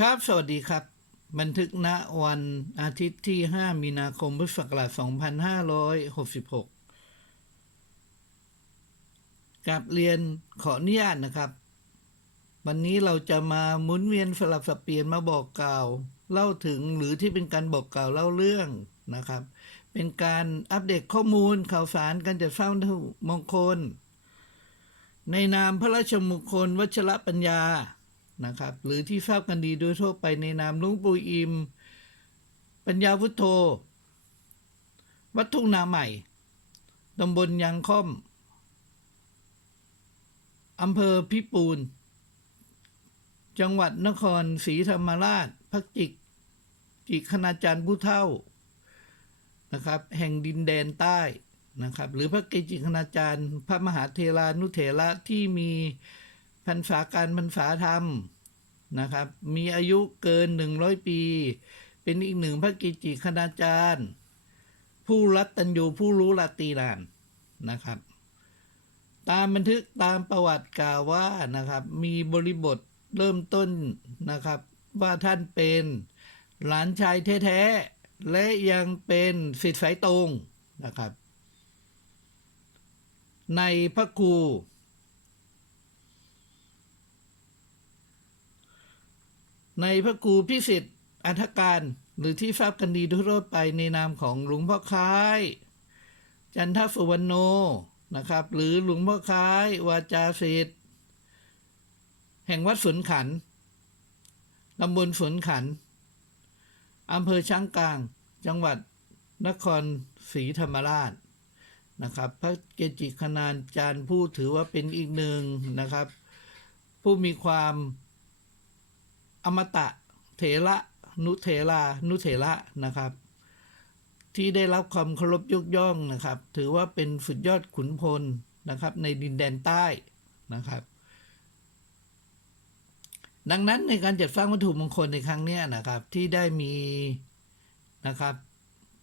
ครับ สวัสดีครับ บันทึกณวันอาทิตย์ที่ 5 มีนาคม พุทธศักราช 2566 กับเรียนขออนุญาตนะครับ วันนี้เราจะมาหมุนเวียนสลับสับเปลี่ยนมาบอกกล่าว เล่าถึงหรือที่เป็นการบอกกล่าวเล่าเรื่องนะครับ เป็นการอัปเดตข้อมูลข่าวสารการจัดสร้างวัตถุมงคล ในนามพระราชมงคล วัชรปัญญา นะครับ หรือที่ทราบกันดีโดยทั่วไปในนามลุงปู่อิม ปัญญาพุทโธ วัดทุ่งนาใหม่ตำบลยางค่อมอำเภอพิปูน จังหวัดนครศรีธรรมราชพักจิก จิกคณาจารย์ผู้เท่านะครับ แห่งดินแดนใต้นะครับ หรือพระเกจิคณาจารย์ พระมหาเทรานุเถระที่มี พรรษาการพรรษาธรรมนะครับ มีอายุเกิน100ปี เป็นอีกหนึ่งพระกิจิคณาจารย์ ผู้รัตตัญญูผู้รู้ลาตีนานนะครับ ตามบันทึกตามประวัติกล่าวว่านะครับ มีบริบทเริ่มต้นนะครับ ว่าท่านเป็นหลานชายแท้ๆ และยังเป็นสิทธิสายตรงนะครับ ในพระครู ในพระครูพิสิทธิ์อัฐการหรือที่ทราบกันดีทั่วไปในนามของหลวงพ่อคล้าย จันทสุวรรณโนนะครับ หรือหลวงพ่อคล้ายวาจาศิษย์แห่งวัดสวนขันตำบลสวนขันอำเภอช้างกลาง จังหวัดนครศรีธรรมราชนะครับ พระเกจิคณาจารย์ผู้ถือว่าเป็นอีกหนึ่งนะครับ ผู้มีความ อมตะเถระนุเถรานุเถระนะครับ ที่ได้รับความเคารพยกย่องนะครับ ถือว่าเป็นสุดยอดขุนพลนะครับ ในดินแดนใต้นะครับ ดังนั้นในการจัดสร้างวัตถุมงคลในครั้งนี้นะครับ ที่ได้มีนะครับ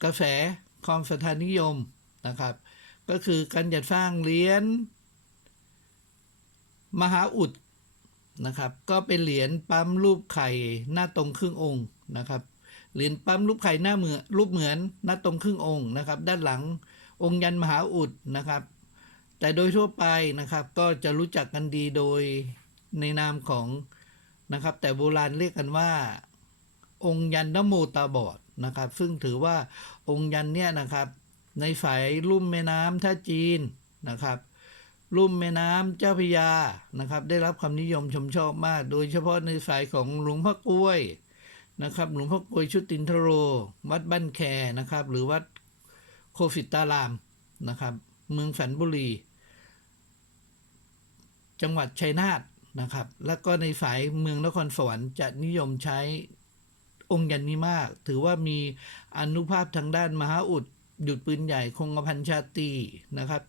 กระแสความศรัทธานิยมนะครับ ก็คือการจัดสร้างเหรียญมหาอุด นะครับ ก็เป็นเหรียญปั๊มรูปไข่หน้าตรงครึ่งองค์นะครับ เหรียญปั๊มรูปไข่หน้าเหมือนรูปเหมือนหน้าตรงครึ่งองค์นะครับ ด้านหลังองค์ยันมหาอุดนะครับ แต่โดยทั่วไปนะครับก็จะรู้จักกันดีโดยในนามของนะครับ แต่โบราณเรียกกันว่า องค์ยันนโมตาบอดนะครับ ซึ่งถือว่าองค์ยันเนี่ยนะครับ ในสายลุ่มแม่น้ำท่าจีนนะครับ ลุ่มแม่น้ำเจ้าพยานะครับ ได้รับความนิยมชมชอบมาก โดยเฉพาะในสายของหลวงพ่อกล้วยนะครับ หลวงพ่อกล้วยชุตินทโร วัดบ้านแคนะครับ หรือวัดโคฟิตารามนะครับ เมืองสันบุรี จังหวัดชัยนาทนะครับ แล้วก็ในสายเมืองนครสวรรค์จะนิยมใช้องค์ยันนี้มาก ถือว่ามีอนุภาพทางด้านมหาอุดหยุดปืนใหญ่คงกระพันชาตรีนะครับ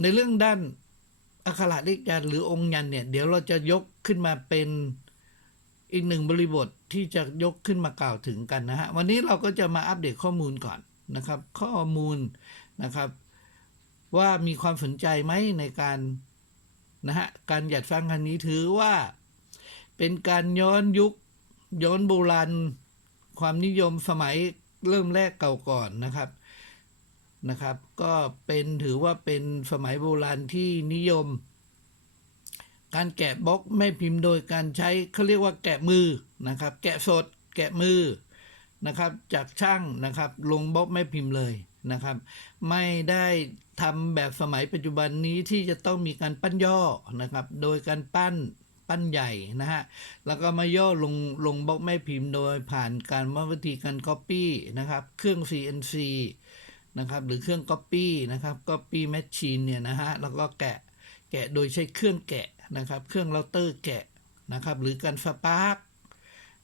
ในเรื่องด้านอักขระเลขยันหรือองค์ยันเนี่ย เดี๋ยวเราจะยกขึ้นมาเป็นอีกหนึ่งบริบทที่จะยกขึ้นมากล่าวถึงกันนะฮะ วันนี้เราก็จะมาอัปเดตข้อมูลก่อนนะครับ ข้อมูลนะครับ ว่ามีความสนใจไหมในการนะฮะการหยัดฟังครั้งนี้ถือว่า เป็นการย้อนยุคย้อนโบราณความนิยมสมัยเริ่มแรกเก่าก่อนนะครับ นะครับ ก็เป็นถือว่าเป็นสมัยโบราณที่นิยม การแกะบล็อกแม่พิมพ์โดยการใช้เขาเรียกว่าแกะมือนะครับ แกะสด แกะมือนะครับ จากช่างนะครับ ลงบล็อกแม่พิมพ์เลยนะครับ ไม่ได้ทำแบบสมัยปัจจุบันนี้ที่จะต้องมีการปั้นย่อนะครับ โดยการปั้นปั้นใหญ่นะฮะ แล้วก็มาย่อลงลงบล็อกแม่พิมพ์โดยผ่านการวิธีการ Copy นะครับ เครื่อง CNC นะครับ หรือเครื่อง Copy นะครับ Copy Machine เนี่ยนะฮะแล้วก็แกะแกะโดยใช้เครื่องแกะนะครับ เครื่องเราเตอร์แกะนะครับ หรือการสปาร์ก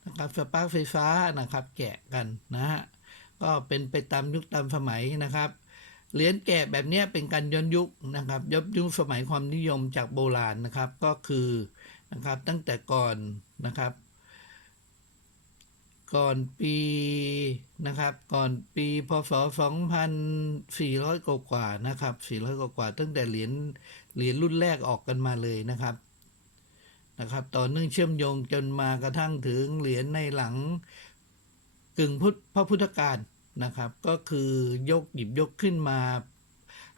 นะครับสปาร์กไฟฟ้านะครับ แกะกันนะฮะก็เป็นไปตามยุคตามสมัยนะครับเหรียญแกะแบบนี้เป็นการย้อนยุคนะครับย้อนยุคสมัยความนิยมจากโบราณนะครับก็คือนะครับตั้งแต่ก่อนนะครับ ก่อนปีนะครับ ก่อนปีพศ 2400 กว่ากว่านะครับ 400กว่ากว่าตั้งแต่เหรียญเหรียญรุ่นแรกออกกันมาเลยนะครับนะครับ ต่อเนื่องเชื่อมโยงจนมากระทั่งถึงเหรียญในหลังกึ่งพุทธพระพุทธการนะครับ ก็คือยกหยิบยกขึ้นมา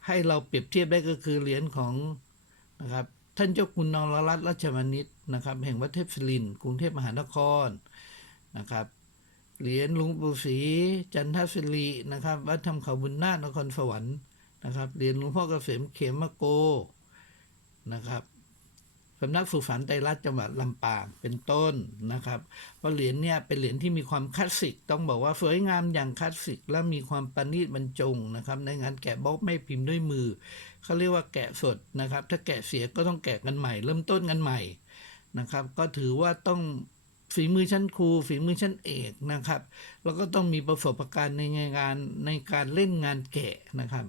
ให้เราเปรียบเทียบได้ก็คือเหรียญของนะครับท่านเจ้าคุณนรรัตน์รัชมนิตนะครับ แห่งวัดเทพศิรินกรุงเทพมหานครนะครับ เหรียญหลวงปู่ศรีจันทศิรินะครับ วัดธรรมเขาบุญนาถนครสวรรค์นะครับเหรียญหลวงพ่อเกษมเขมโกนะครับสำนักสุสันไตรรัตน์จังหวัดลำปางเป็นต้นนะครับ เพราะเหรียญเนี่ยเป็นเหรียญที่มีความคลาสสิก ต้องบอกว่าสวยงามอย่างคลาสสิก และมีความประณีตบรรจงนะครับ ในงานแกะบล็อกไม่พิมพ์ด้วยมือเขาเรียกว่าแกะสดนะครับ ถ้าแกะเสียก็ต้องแกะกันใหม่ เริ่มต้นกันใหม่นะครับ ก็ถือว่าต้อง ฝีมือชั้นครูฝีมือชั้นเอกนะครับ แล้วก็ต้องมีประสบการณ์ในงานในการเล่นงานแกะนะครับ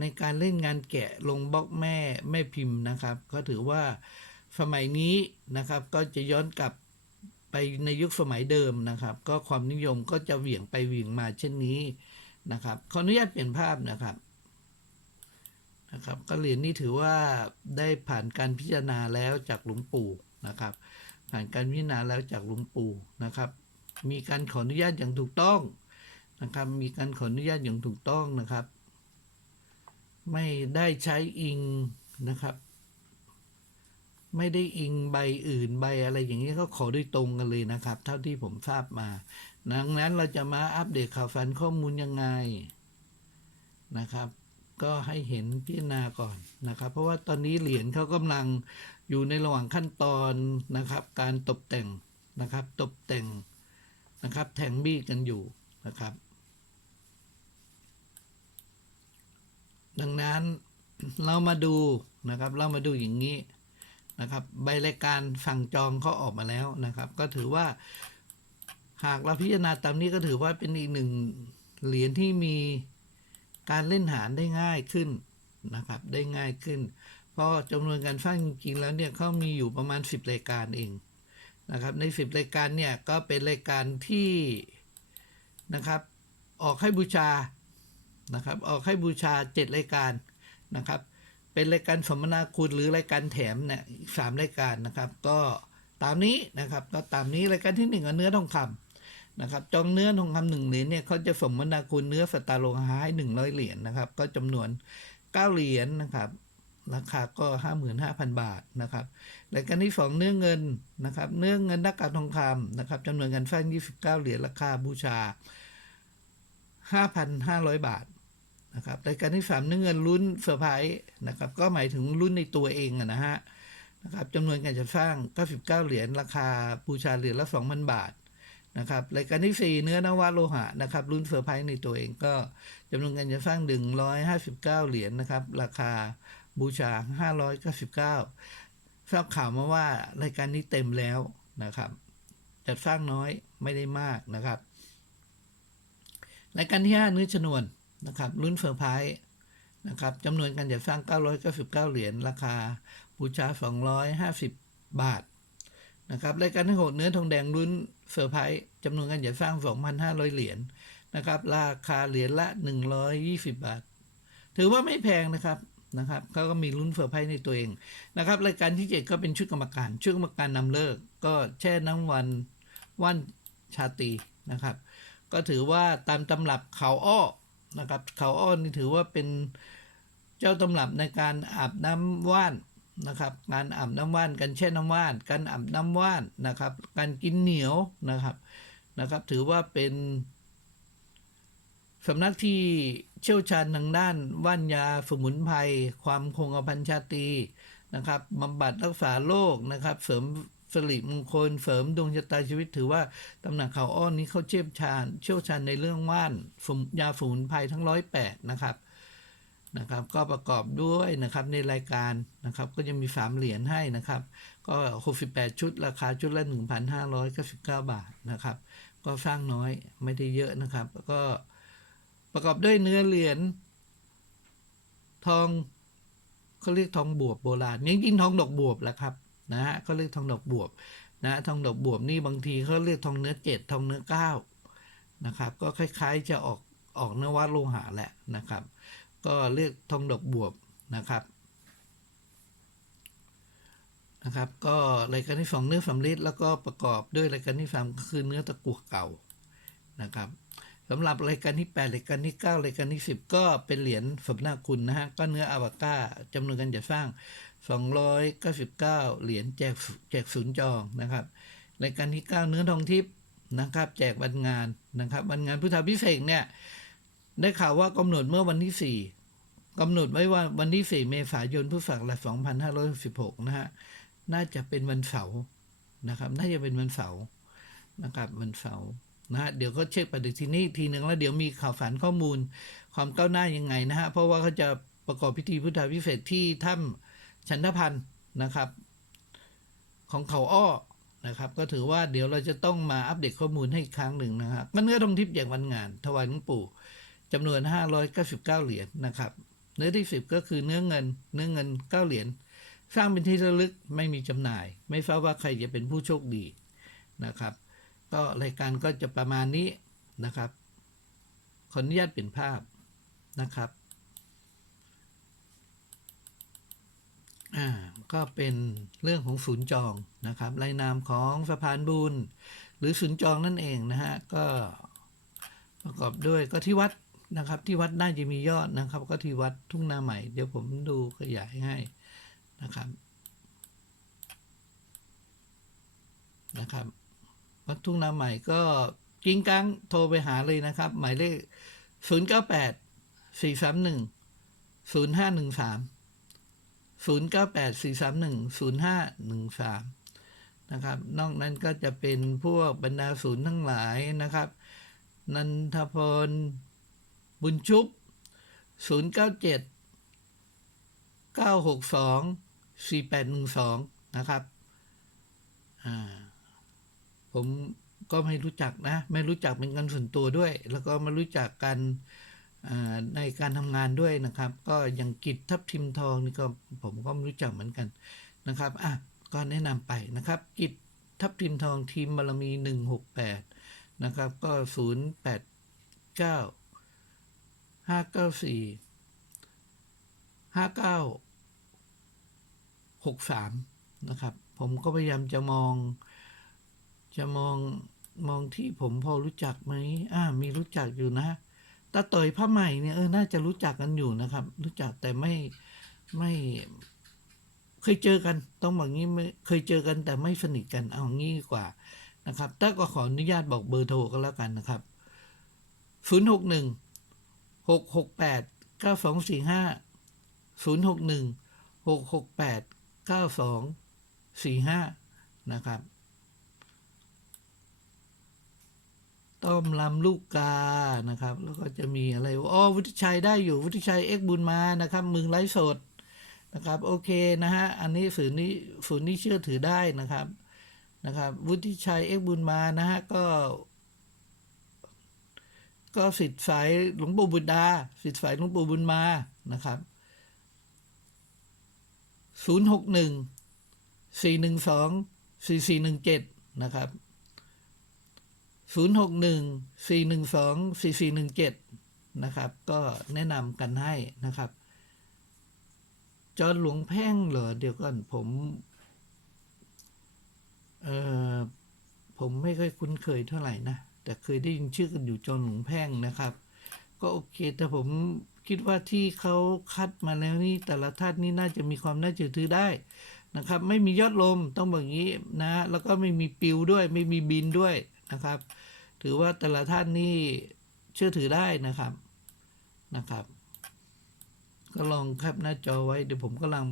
ในการเล่นงานแกะลงบล็อกแม่แม่พิมพ์นะครับ ก็ถือว่าสมัยนี้นะครับก็จะย้อนกลับไปในยุคสมัยเดิมนะครับ ก็ความนิยมก็จะเหวี่ยงไปเหวี่ยงมาเช่นนี้นะครับขออนุญาตเปลี่ยนภาพนะครับนะครับ ก็เหรียญนี้ถือว่าได้ผ่านการพิจารณาแล้วจากหลวงปู่นะครับ ผ่านการพิจารณาแล้วจากหลวงปู่นะครับ มีการขออนุญาตอย่างถูกต้องนะครับ มีการขออนุญาตอย่างถูกต้องนะครับ ไม่ได้ใช้อิงนะครับ ไม่ได้อิงใบอื่นใบอะไรอย่างนี้ก็ขอโดยตรงกันเลยนะครับ เท่าที่ผมทราบมาดังนั้นเราจะมาอัปเดตข่าวสารข้อมูลยังไงนะครับ ก็ให้เห็นพิจารณาก่อนนะครับ เพราะว่าตอนนี้เหรียญเขากำลัง อยู่ในระหว่างขั้นตอนนะครับ การตกแต่งนะครับ ตกแต่งนะครับ แทงบี้กันอยู่นะครับ ดังนั้นเรามาดูนะครับ เรามาดูอย่างนี้นะครับ ใบรายการสั่งจองเขาออกมาแล้วนะครับ ก็ถือว่าหากเราพิจารณาตามนี้ก็ถือว่าเป็นอีกหนึ่งเหรียญที่มีการเล่นหารได้ง่ายขึ้นนะครับ ได้ง่ายขึ้น เพราะจำนวนการสร้างจริงๆแล้วเนี่ยเขามีอยู่ประมาณ 10 รายการเองนะครับใน 10 รายการเนี่ยก็เป็นรายการที่นะครับออกให้บูชานะครับออกให้บูชา 7 รายการนะครับเป็นรายการสมนาคุณหรือรายการแถมเนี่ยสามรายการนะครับ ก็ตามนี้นะครับก็ตามนี้รายการที่หนึ่งเนื้อทองคำนะครับจองเนื้อทองคำหนึ่งเหรียญเนี่ยเขาจะสมนาคุณเนื้อสตาร์โลหะให้หนึ่งร้อยเหรียญนะครับ ก็จำนวนเก้าเหรียญนะครับ ราคาก็ห้าหมื่นห้าพันบาทนะครับรายการที่สองเนื้อเงินนะครับ เนื้อเงินนักการทองคำนะครับจำนวนการสร้างยี่สิบเก้าเหรียญราคาบูชาห้าพันห้าร้อยบาทนะครับรายการที่สามเนื้อเงินลุ้นเซอร์ไพรส์นะครับ ก็หมายถึงรุ่นในตัวเองนะฮะนะครับจำนวนการจะสร้าง 99 เหรียญราคาบูชาเหรียญละ 2,000 บาทนะครับรายการที่สี่เนื้อนวาโลหะนะครับรุ่นเซอร์ไพรส์ในตัวเองก็จำนวนเงินจะสร้างดึงร้อยห้าสิบเก้าเหรียญนะครับ ราคา บูชาห้าร้อยเก้าสิบเก้าทราบข่าวมาว่ารายการนี้เต็มแล้วนะครับ จัดสร้างน้อยไม่ได้มากนะครับ รายการที่ห้าเนื้อชนวนนะครับรุ่นเซอร์ไพรส์นะครับจำนวนการจัดสร้างเก้าร้อยเก้าสิบเก้าเหรียญราคาบูชาสองร้อยห้าสิบบาทนะครับรายการที่หกเนื้อทองแดงรุ่นเซอร์ไพรส์จำนวนการจัดสร้าง 2,500 เหรียญนะครับ ราคาเหรียญละ 120 บาท ถือว่าไม่แพงนะครับ นะครับเขาก็มีรุ่นเซอร์ไพรส์ในตัวเองนะครับรายการที่ 7 ก็เป็นชุดกรรมการ ชุดกรรมการนำเลิก ก็แช่น้ำวันว่านชาตีนะครับ ก็ถือว่าตามตำรับเขาอ้อนะครับเขาอ้อนี่ถือว่าเป็นเจ้าตำรับในการอาบน้ำว่านนะครับการอาบน้ำว่านการแช่น้ำว่าน การอาบน้ำว่านนะครับ การกินเหนียวนะครับนะครับ ถือว่าเป็นสำนักที่ เชี่ยวชาญทางด้านว่านยาสมุนไพรความคงกระพันชาตีนะครับบำบัดรักษาโรคนะครับ เสริมสริมงคลเสริมดวงชะตาชีวิตถือว่าตำหนักเขาอ้อนนี้เขาเชี่ยวชาญ เชี่ยวชาญในเรื่องว่านยาสมุนไพรทั้งร้อยแปดนะครับนะครับ ก็ประกอบด้วยนะครับในรายการนะครับ ก็จะมี3เหรียญให้นะครับ ก็ 68 ชุด ราคาชุดละ 1,599 บาทนะครับ ก็สร้างน้อยไม่ได้เยอะนะครับ ก็ ประกอบด้วยเนื้อเหรียญทองเขาเรียกทองบวบโบราณจริงๆทองดอกบวบแหละครับนะฮะเขาเรียกทองดอกบวบนะทองดอกบวบนี่บางทีเขาเรียกทองเนื้อเจ็ดทองเนื้อเก้านะครับ ก็คล้ายๆจะออกออกนวัดโลหะแหละนะครับ ก็เรียกทองดอกบวบนะครับนะครับ ก็รายการที่สองเนื้อสำลิดแล้วก็ประกอบด้วยรายการที่สามคือเนื้อตะกั่วเก่านะครับ สำหรับรายการที่8รายการที่9รายการที่10 ก็เป็นเหรียญสมนาคุณนะฮะ ก็เนื้ออาวาก้าจำนวนการจะสร้าง 299 เหรียญแจกแจกศูนย์จองนะครับรายการที่ 9 เนื้อทองทิพย์นะครับ แจกวันงานนะครับวันงานพุทธพิเศษเนี่ยได้ข่าวว่ากำหนดเมื่อวันที่ 4กำหนดไว้ว่าวันที่ 4 เมษายนพุทธศักราช2516 นะฮะน่าจะเป็นวันเสาร์นะครับ น่าจะเป็นวันเสาร์นะครับวันเสาร์ นะฮะเดี๋ยวก็เช็คปฏิทินนี้ทีหนึ่งแล้วเดี๋ยวมีข่าวสารข้อมูล ความก้าวหน้ายังไงนะฮะเพราะว่าเขาจะประกอบพิธีพุทธาพิเศษที่ถ้ำชันทพันธ์นะครับ ของเขาอ้อนะครับ ก็ถือว่าเดี๋ยวเราจะต้องมาอัปเดตข้อมูลให้อีกครั้งหนึ่งนะครับมันเนื้อทองทิพย์อย่างวันงาน ถวายหลวงปู่จำนวน 599 เหรียญนะครับ เนื้อที่ 10 ก็คือเนื้อเงิน เนื้อเงิน 9 เหรียญสร้างเป็นที่ระลึกไม่มีจำหน่าย ไม่ทราบว่าใครจะเป็นผู้โชคดีนะครับ ก็รายการก็จะประมาณนี้นะครับ ขออนุญาตเปลี่ยนภาพนะครับ อ่า ก็เป็นเรื่องของศูนย์จองนะครับรายนามของสะพานบุญหรือศูนย์จองนั่นเองนะฮะ ก็ประกอบด้วยก็ที่วัดนะครับ ที่วัดน่าจะมียอดนะครับ ก็ที่วัดทุ่งนาใหม่ เดี๋ยวผมดูขยายให้นะครับ นะครับ วัดทุ่งนาใหม่ก็กิ้งกังโทรไปหาเลยนะครับ หมายเลข 0 9 8 4 3 1 0 5 1 3 0 9 8 4 3 1 0 5 1 3 นะครับ นอกนั้นก็จะเป็นพวกบรรดาศูนย์ทั้งหลายนะครับ นันทพร บุญชุบ 0 9 7 9 6 2 4 8 1 2 นะครับ อ่า ผมก็ไม่รู้จักนะ ไม่รู้จักเป็นกันส่วนตัวด้วย แล้วก็ไม่รู้จักกันในการทำงานด้วยนะครับ ก็อย่างกิจทับทิมทองนี่ก็ผมก็ไม่รู้จักเหมือนกันนะครับอะก็แนะนำไปนะครับ กิจทับทิมทองทีมบารมี 168 นะครับ ก็ 089 594 5963 นะครับ ผมก็พยายามจะมอง จะมองมองที่ผมพอรู้จักไหมอ่ามีรู้จักอยู่นะตาเตยผ้าใหม่เนี่ยเออน่าจะรู้จักกันอยู่นะครับ รู้จักแต่ไม่ไม่เคยเจอกันต้องบอกงี้ไม่เคยเจอกันแต่ไม่สนิทกันเอางี้ดีกว่านะครับแต่ก็ขออนุญาตบอกเบอร์โทรก็แล้วกันนะครับ 0 6 1 6 6 8 9 2 4 5 0 6 1 6 6 8 9 2 4 5 นะครับ ต้อมลำลูกกา นะครับ แล้วก็จะมีอะไร อ๋อ วุฒิชัยได้อยู่ วุฒิชัยเอ็กบุญมา นะครับ มึงไลฟ์สด นะครับ โอเคนะฮะ อันนี้ศูนนี้ศูนนี้เชื่อถือได้นะครับ นะครับ วุฒิชัยเอ็กบุญมา นะฮะ ก็ ก็สิทธิ์สายหลวงปู่บุตรดา สิทธิ์สายหลวงปู่บุญมา นะครับศูนย์หกหนึ่งสี่หนึ่งสองสี่สี่หนึ่งเจ็ดนะครับ 0 6 1 4 1 2 4 4 1 7 นะครับ ก็แนะนำกันให้นะครับ จอห์นหลวงแพ่งเหรอ เดี๋ยวก่อนผมเออผมไม่ค่อยคุ้นเคยเท่าไหร่นะ แต่เคยได้ยินชื่อกันอยู่จอห์นหลวงแพ่งนะครับ ก็โอเค แต่ผมคิดว่าที่เขาคัดมาแล้วนี่แต่ละท่านนี่น่าจะมีความน่าเชื่อถือได้นะครับ ไม่มียอดลมต้องบอกงี้นะ แล้วก็ไม่มีปิวด้วย ไม่มีบินด้วย นะครับ ถือว่าแต่ละท่านนี่เชื่อถือได้นะครับนะครับ ก็ลองแคปหน้าจอไว้เดี๋ยวผมกำลัง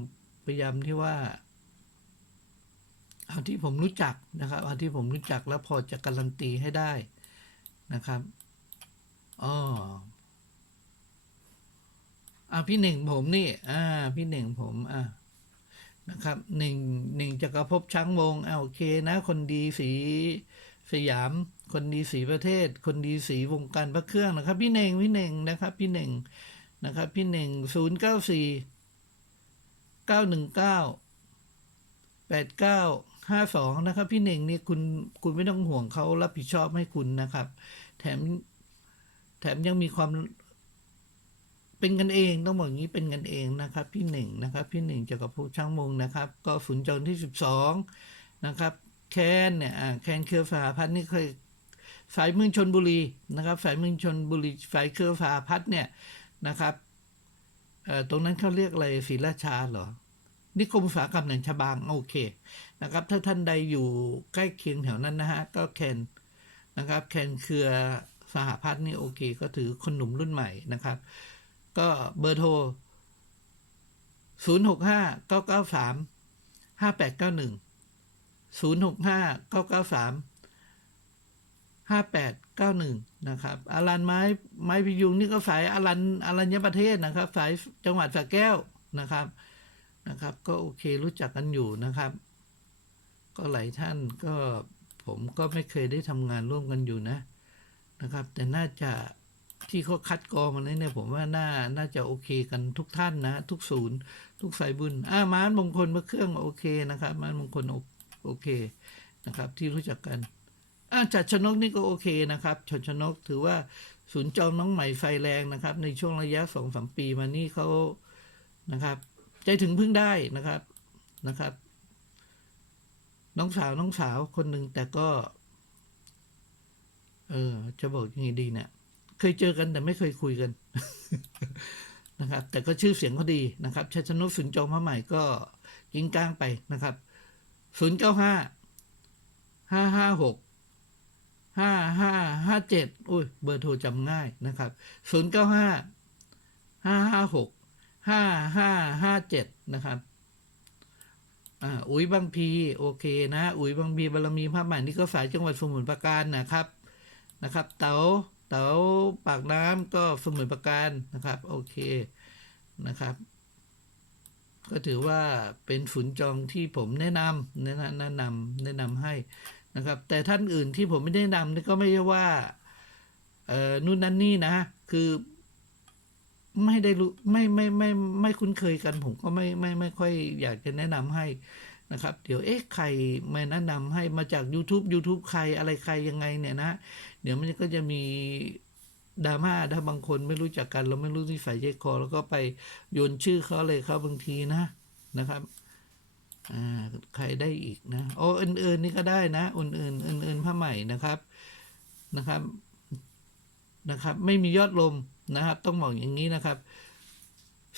พยายามที่ว่าเอาที่ผมรู้จักนะครับเอาที่ผมรู้จักแล้วพอจะการันตีให้ได้นะครับอ๋ออาพี่หนึ่งผมนี่ อ่า พี่หนึ่งผมอ่านะครับหนึ่งหนึ่งจักรภพช้างวงอ่าโอเคนะ คนดีสี สยาม คนดีสีประเทศ คนดีสีวงการพระเครื่องนะครับ พี่เน่งพี่เน่งนะครับพี่เน่งนะครับพี่เน่งศูนย์เก้าสี่เก้าหนึ่งเก้าแปดเก้าห้าสองนะครับ พี่เน่งนี่คุณคุณไม่ต้องห่วงเขารับผิดชอบให้คุณนะครับ แถมแถมยังมีความเป็นกันเองต้องบอกอย่างนี้เป็นกันเองนะครับ พี่หนึ่งนะครับ พี่หนึ่งจากกับผู้ช่างมงนะครับ ก็ฝุ่นจองที่สิบสองนะครับ แคนเนี่ยแคนเครือสหพัฒน์นี่เคยสายเมืองชนบุรีนะครับสายเมืองชนบุรีสายเครือสหพัฒน์เนี่ยนะครับตรงนั้นเขาเรียกอะไรศรีราชาเหรอ นิคมอุตสาหกรรมแหลมฉบังโอเคนะครับ ถ้าท่านใดอยู่ใกล้เคียงแถวนั้นนะฮะ ก็แคนนะครับแคนเครือสหพัฒน์นี่โอเค ก็ถือคนหนุ่มรุ่นใหม่นะครับ ก็เบอร์โทร 0 6 5 0 6 5 9 9 3 5 8 9 1 นะครับอารันไม้ไม้พิยุงนี่ก็สายอารันอารัญญประเทศนะครับ สายจังหวัดสระแก้วนะครับนะครับ ก็โอเครู้จักกันอยู่นะครับ ก็หลายท่านก็ผมก็ไม่เคยได้ทำงานร่วมกันอยู่นะนะครับ แต่น่าจะที่เขาคัดกรองมาเนี่ยผมว่าน่าน่าจะโอเคกันทุกท่านนะ ทุกศูนย์ ทุกสายบุญอ่ามานมงคลพระเครื่องโอเคนะครับมานมงคล โอเคนะครับที่รู้จักกันอ่าจัดชนกนี่ก็โอเคนะครับจัดชนกถือว่าศูนย์จอมน้องใหม่ไฟแรงนะครับ ในช่วงระยะสองสามปีมานี่เขานะครับ ใจถึงพึ่งได้นะครับนะครับ น้องสาวน้องสาวคนหนึ่งแต่ก็ เออจะบอกยังไงดีเนี่ยเคยเจอกันแต่ไม่เคยคุยกันนะครับ แต่ก็ชื่อเสียงเขาดีนะครับชัยชนุสุนจองพระใหม่ก็ยิงกลางไปนะครับ ศูนย์เก้าห้าห้าห้าหกห้าห้าห้าเจ็ดอุ้ยเบอร์โทรจำง่ายนะครับศูนย์เก้าห้าห้าห้าหกห้าห้าห้าเจ็ดนะครับอ่าอุ๋ยบางพีโอเคนะ อุ๋ยบางพีบารมีพระใหม่นี่ก็สายจังหวัดสมุทรปราการนะครับนะครับ เต๋าเต๋าปากน้ำก็สมุทรปราการนะครับ โอเคนะครับ ก็ถือว่าเป็นฝุ่นจองที่ผมแนะนำแนะนำแนะนำให้นะครับ แต่ท่านอื่นที่ผมไม่แนะนำนี่ก็ไม่ใช่ว่าเอ่อนู่นนั่นนี่นะ คือไม่ได้รู้ไม่ไม่ไม่ไม่ไม่คุ้นเคยกัน ผมก็ไม่ไม่ไม่ค่อยอยากจะแนะนำให้นะครับ เดี๋ยวเอ๊ะใครมาแนะนำให้มาจาก YouTube YouTube ใครอะไรใครยังไงเนี่ยนะ เดี๋ยวมันก็จะมี ดราม่าถ้าบางคนไม่รู้จักกันเราไม่รู้นิสัยใจคอ แล้วก็ไปโยนชื่อเขาเลยเขาบางทีนะนะครับอ่าใครได้อีกนะโอ้อื่นๆนี่ก็ได้นะอื่นๆอื่นๆผ้าใหม่นะครับนะครับนะครับ ไม่มียอดลมนะครับ ต้องบอกอย่างนี้นะครับ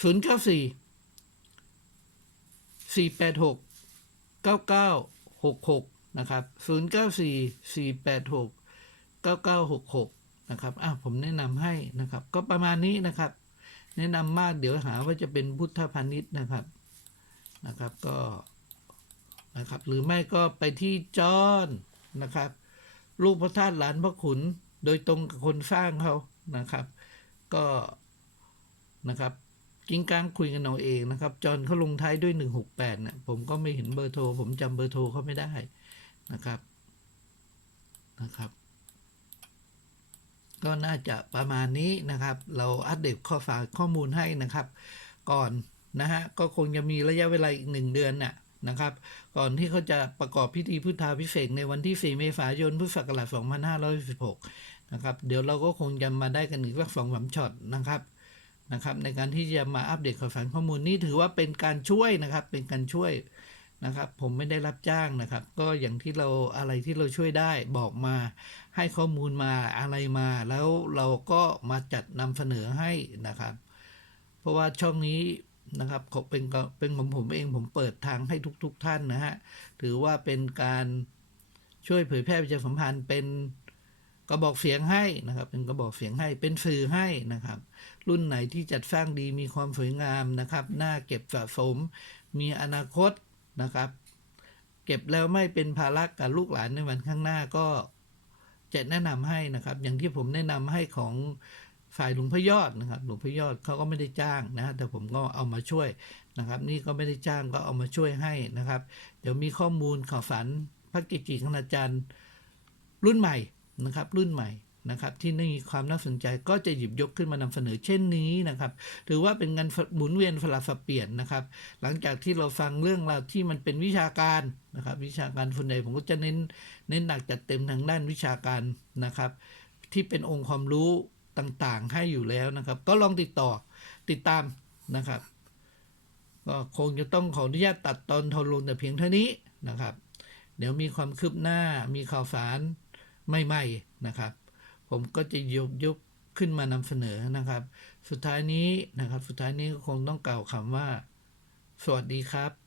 ศูนย์เก้าสี่สี่แปดหกเก้าเก้าหกหกนะครับศูนย์เก้าสี่สี่แปดหก9966 นะครับอะผมแนะนำให้นะครับ ก็ประมาณนี้นะครับ แนะนำมากเดี๋ยวหาว่าจะเป็นพุทธพาณิชย์นะครับนะครับก็นะครับ หรือไม่ก็ไปที่จอนนะครับลูกพระธาตุหลานพระขุนโดยตรงกับคนสร้างเขานะครับ ก็นะครับกิ้งกลางคุยกันเอาเองนะครับ จอนเขาลงท้ายด้วย 168เนี่ยผมก็ไม่เห็นเบอร์โทร ผมจำเบอร์โทรเขาไม่ได้นะครับนะครับ ก็น่าจะประมาณนี้นะครับ เราอัปเดตข้อฝากข้อมูลให้นะครับ ก่อนนะฮะก็คงจะมีระยะเวลาอีกหนึ่งเดือนน่ะนะครับ ก่อนที่เขาจะประกอบพิธีพุทธาพิเศษในวันที่ 4 เมษายนพุทธศักราช2516นะครับ เดี๋ยวเราก็คงจะมาได้กันอีกสักสองสามช็อตนะครับนะครับ ในการที่จะมาอัปเดตข่าวสารข้อมูลนี้ถือว่าเป็นการช่วยนะครับ เป็นการช่วย นะครับ ผมไม่ได้รับจ้างนะครับ ก็อย่างที่เราอะไรที่เราช่วยได้บอกมา ให้ข้อมูลมาอะไรมา แล้วเราก็มาจัดนำเสนอให้นะครับ เพราะว่าช่องนี้นะครับเป็นเป็นของผมเองผมเปิดทางให้ทุกๆทท่านนะฮะถือว่าเป็นการช่วยเผยแพร่ประชาสัมพันธ์เป็นกระบอกเสียงให้นะครับ เป็นกระบอกเสียงให้เป็นสื่อให้นะครับ รุ่นไหนที่จัดสร้างดีมีความสวยงามนะครับน่าเก็บสะสม มีอนาคต นะครับ เก็บแล้วไม่เป็นภาระกับลูกหลานในวันข้างหน้าก็จะแนะนำให้นะครับ อย่างที่ผมแนะนำให้ของฝ่ายหลวงพ่อยอดนะครับ หลวงพ่อยอดเขาก็ไม่ได้จ้างนะแต่ผมก็เอามาช่วยนะครับ นี่ก็ไม่ได้จ้างก็เอามาช่วยให้นะครับ เดี๋ยวมีข้อมูลข่าวสารพระกิจิคณาจารย์รุ่นใหม่นะครับ รุ่นใหม่ นะครับที่มีความน่าสนใจก็จะหยิบยกขึ้นมานำเสนอเช่นนี้นะครับถือว่าเป็นงานหมุนเวียนสลับสับเปลี่ยนนะครับ หลังจากที่เราฟังเรื่องราวที่มันเป็นวิชาการนะครับ วิชาการส่วนใหญ่ผมก็จะเน้นเน้นหนักจัดเต็มทางด้านวิชาการนะครับ ที่เป็นองค์ความรู้ต่างๆ ให้อยู่แล้วนะครับ ก็ลองติดต่อติดตามนะครับ ก็คงจะต้องขออนุญาตตัดตอนทอนลงแต่เพียงเท่านี้นะครับ เดี๋ยวมีความคืบหน้ามีข่าวสารใหม่ๆนะครับ ผมก็จะยกยกขึ้นมานำเสนอนะครับ สุดท้ายนี้นะครับ สุดท้ายนี้ก็คงต้องกล่าวคำว่า สวัสดีครับ